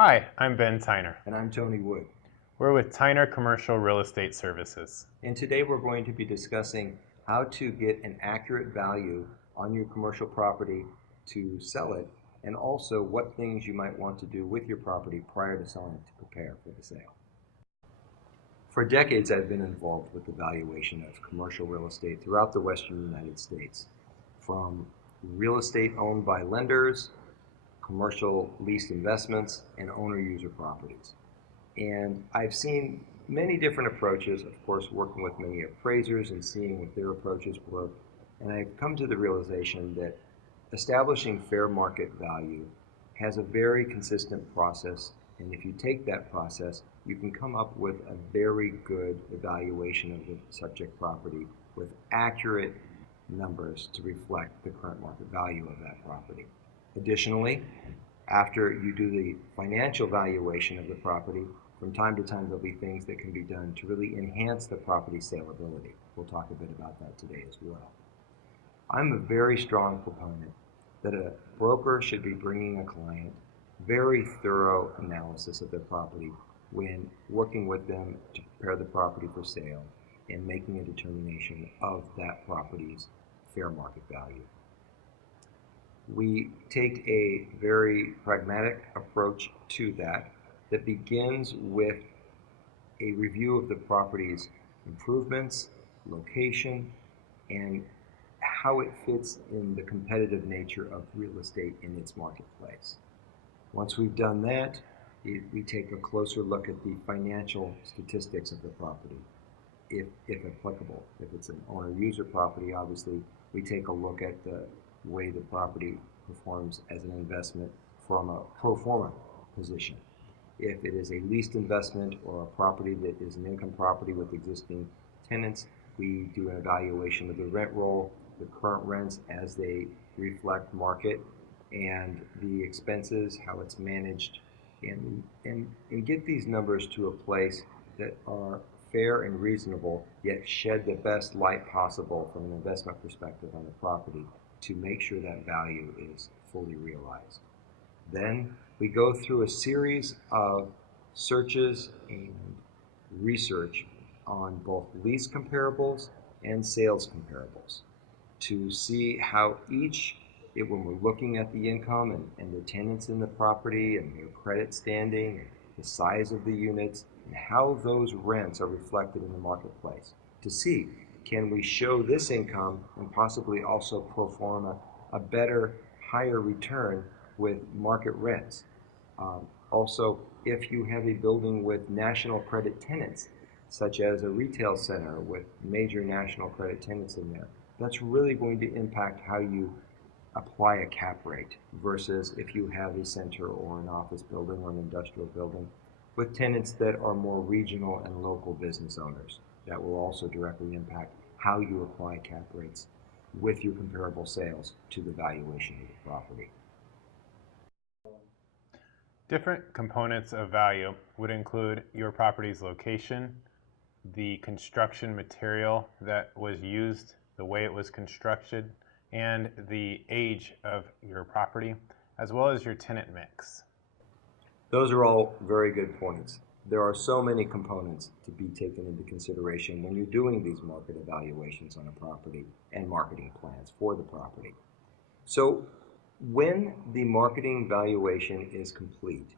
Hi, I'm Ben Tyner. And I'm Tony Wood. We're with Tyner Commercial Real Estate Services. And today we're going to be discussing how to get an accurate value on your commercial property to sell it, and also what things you might want to do with your property prior to selling it to prepare for the sale. For decades, I've been involved with the valuation of commercial real estate throughout the Western United States, from real estate owned by lenders, commercial leased investments, and owner-user properties. And I've seen many different approaches, of course, working with many appraisers and seeing what their approaches were. And I've come to the realization that establishing fair market value has a very consistent process. And if you take that process, you can come up with a very good evaluation of the subject property with accurate numbers to reflect the current market value of that property. Additionally, after you do the financial valuation of the property, from time to time there'll be things that can be done to really enhance the property saleability. We'll talk a bit about that today as well. I'm a very strong proponent that a broker should be bringing a client very thorough analysis of their property when working with them to prepare the property for sale and making a determination of that property's fair market value. We take a very pragmatic approach to that begins with a review of the property's improvements, location, and how it fits in the competitive nature of real estate in its marketplace. Once we've done that, we take a closer look at the financial statistics of the property, if applicable. If it's an owner-user property, obviously, we take a look at the way the property performs as an investment from a pro forma position. If it is a leased investment or a property that is an income property with existing tenants, we do an evaluation of the rent roll, the current rents as they reflect market, and the expenses, how it's managed, and get these numbers to a place that are fair and reasonable, yet shed the best light possible from an investment perspective on the property to make sure that value is fully realized. Then we go through a series of searches and research on both lease comparables and sales comparables to see how when we're looking at the income and the tenants in the property and their credit standing and the size of the units and how those rents are reflected in the marketplace, to see, can we show this income and possibly also pro forma a better, higher return with market rents. Also, if you have a building with national credit tenants, such as a retail center with major national credit tenants in there, that's really going to impact how you apply a cap rate versus if you have a center or an office building or an industrial building with tenants that are more regional and local business owners. That will also directly impact how you apply cap rates with your comparable sales to the valuation of the property. Different components of value would include your property's location, the construction material that was used, the way it was constructed, and the age of your property, as well as your tenant mix. Those are all very good points. There are so many components to be taken into consideration when you're doing these market evaluations on a property and marketing plans for the property. So when the marketing valuation is complete,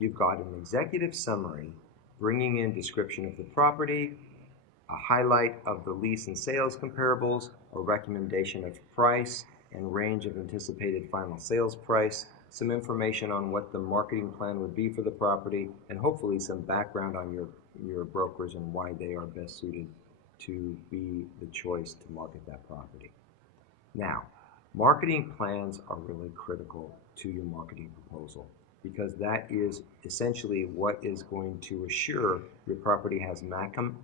you've got an executive summary bringing in description of the property, a highlight of the lease and sales comparables, a recommendation of price and range of anticipated final sales price, some information on what the marketing plan would be for the property, and hopefully some background on your brokers and why they are best suited to be the choice to market that property. Now, marketing plans are really critical to your marketing proposal because that is essentially what is going to assure your property has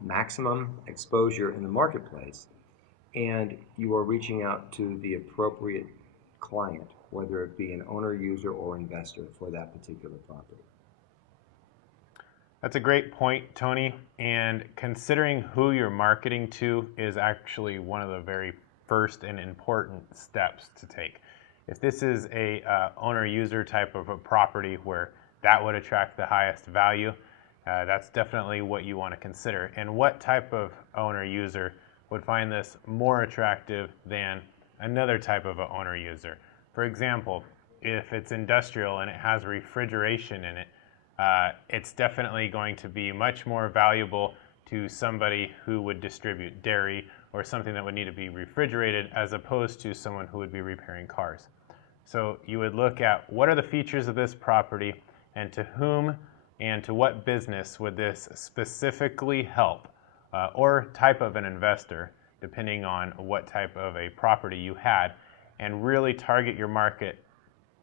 maximum exposure in the marketplace and you are reaching out to the appropriate client, whether it be an owner, user, or investor for that particular property. That's a great point, Tony. And considering who you're marketing to is actually one of the very first and important steps to take. If this is a owner-user type of a property where that would attract the highest value. That's definitely what you want to consider. And what type of owner user would find this more attractive than another type of a owner user? For example, if it's industrial and it has refrigeration in it, it's definitely going to be much more valuable to somebody who would distribute dairy or something that would need to be refrigerated, as opposed to someone who would be repairing cars. So you would look at what are the features of this property, and to whom and to what business would this specifically help, or type of an investor, depending on what type of a property you had, and really target your market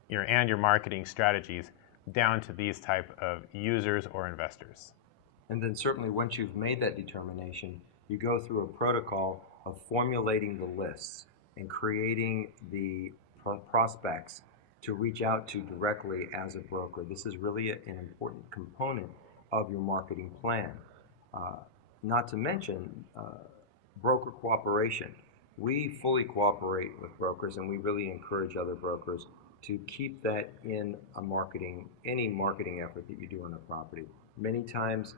your marketing strategies down to these type of users or investors. And then certainly once you've made that determination, you go through a protocol of formulating the lists and creating the prospects to reach out to directly as a broker. This is really an important component of your marketing plan. Not to mention broker cooperation. We fully cooperate with brokers, and we really encourage other brokers to keep that in any marketing effort that you do on a property. Many times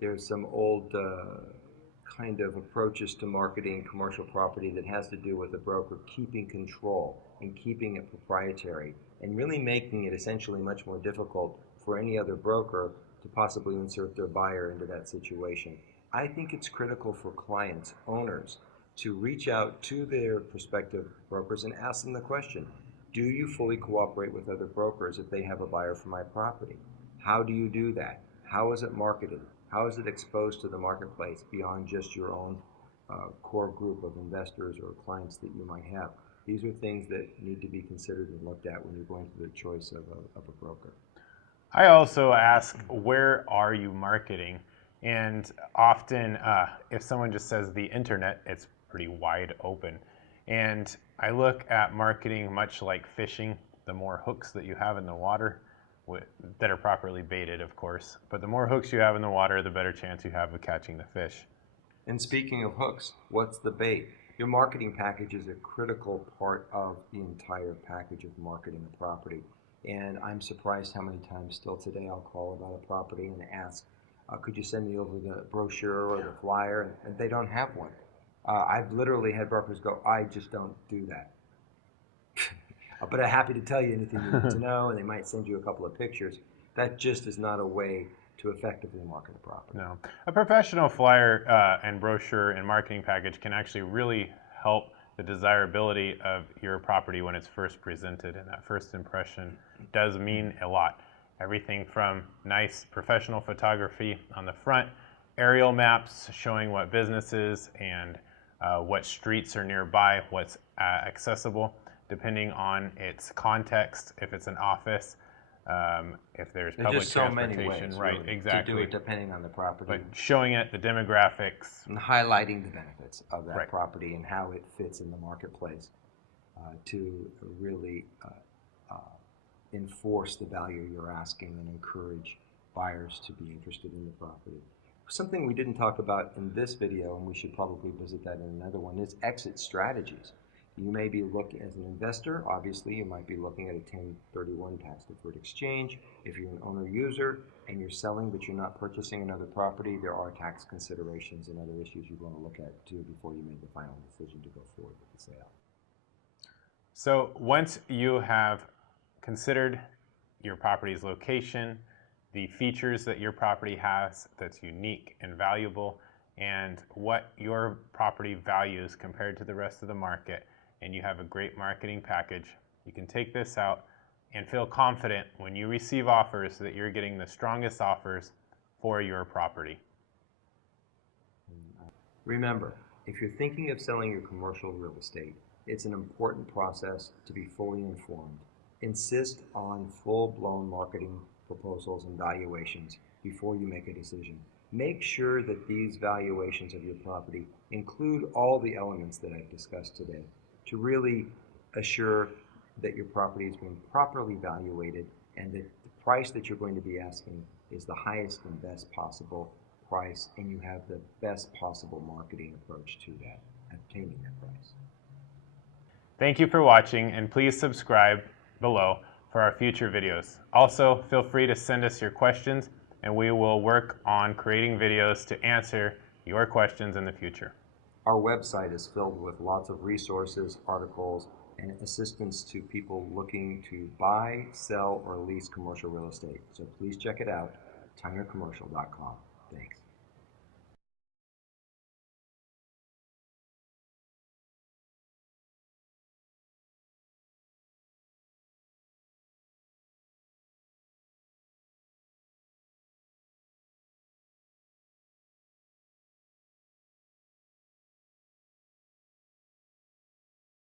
there's some old kind of approaches to marketing commercial property that has to do with the broker keeping control and keeping it proprietary, and really making it essentially much more difficult for any other broker to possibly insert their buyer into that situation. I think it's critical for clients, owners, to reach out to their prospective brokers and ask them the question, do you fully cooperate with other brokers if they have a buyer for my property? How do you do that? How is it marketed? How is it exposed to the marketplace beyond just your own core group of investors or clients that you might have? These are things that need to be considered and looked at when you're going through the choice of a broker. I also ask, where are you marketing? And often, if someone just says the internet, it's pretty wide open. And I look at marketing much like fishing. The more hooks that you have in the water, that are properly baited, of course, but the more hooks you have in the water, the better chance you have of catching the fish. And speaking of hooks, what's the bait? Your marketing package is a critical part of the entire package of marketing a property. And I'm surprised how many times still today I'll call about a property and ask, could you send me over the brochure or the flyer? And they don't have one. I've literally had brokers go, I just don't do that. But I'm happy to tell you anything you need to know, and they might send you a couple of pictures. That just is not a way to effectively market a property. No. A professional flyer and brochure and marketing package can actually really help the desirability of your property when it's first presented, and that first impression does mean a lot. Everything from nice professional photography on the front, aerial maps showing what businesses and what streets are nearby, what's accessible, depending on its context, if it's an office, if there's public just so transportation. Many ways, right, really, exactly. To do it depending on the property. But showing it, the demographics. And highlighting the benefits of that Right. property and how it fits in the marketplace to really enforce the value you're asking and encourage buyers to be interested in the property. Something we didn't talk about in this video, and we should probably visit that in another one, is exit strategies. You may be looking, as an investor, obviously you might be looking at a 1031 tax deferred exchange. If you're an owner user and you're selling but you're not purchasing another property, there are tax considerations and other issues you want to look at too before you make the final decision to go forward with the sale. So once you have considered your property's location, the features that your property has that's unique and valuable, and what your property values compared to the rest of the market, and you have a great marketing package, you can take this out and feel confident when you receive offers that you're getting the strongest offers for your property. Remember, if you're thinking of selling your commercial real estate, it's an important process to be fully informed. Insist on full-blown marketing proposals and valuations before you make a decision. Make sure that these valuations of your property include all the elements that I've discussed today to really assure that your property has been properly evaluated and that the price that you're going to be asking is the highest and best possible price, and you have the best possible marketing approach to that, obtaining that price. Thank you for watching, and please subscribe below for our future videos. Also, feel free to send us your questions and we will work on creating videos to answer your questions in the future. Our website is filled with lots of resources, articles, and assistance to people looking to buy, sell, or lease commercial real estate. So please check it out, TinerCommercial.com. Thanks.